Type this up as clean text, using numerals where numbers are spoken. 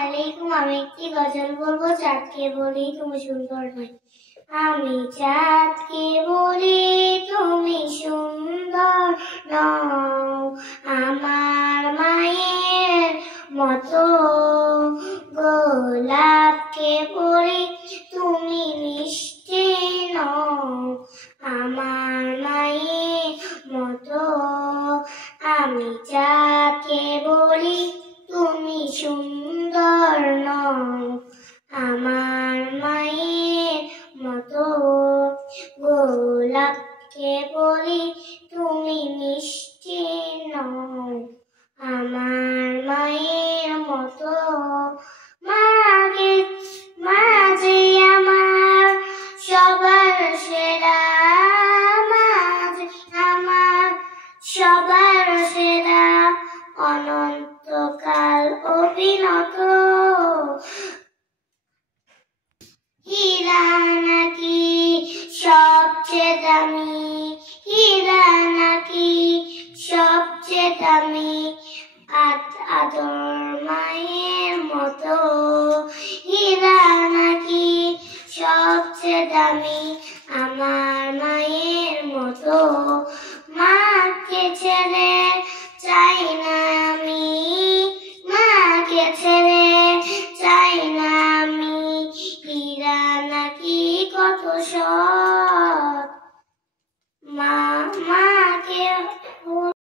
আলাইকুম। আমি একটি গজল বলবো। চাঁদকে বলি তুমি সুন্দর নয়। আমি চাঁদকে বলি তুমি সুন্দর নও, আমার মায়ের মতো। গোলাপকে বলি তুমি মিষ্টি নও, আমার মায়ের মতো। আমি চাঁদকে বলি তুমি সুন্দর নও, আমার মায়ের মতো। গোলাপকে বলি তুমি মিষ্টি নও, আমার মায়ের মতো। মা যে আমার সবার সেরা, মা যে আমার সবার সেরা, অনন্তকাল অবিনত। হীরা নাকি সবচেয়ে দামি, হীরা নাকি সবচেয়ে দামি, আদর মায়ের মতো। হীরা নাকি সবচেয়ে দামি, আমার মায়ের মতো। মাকে ছেড়ে চাই না আমি, মাকে ছেড়ে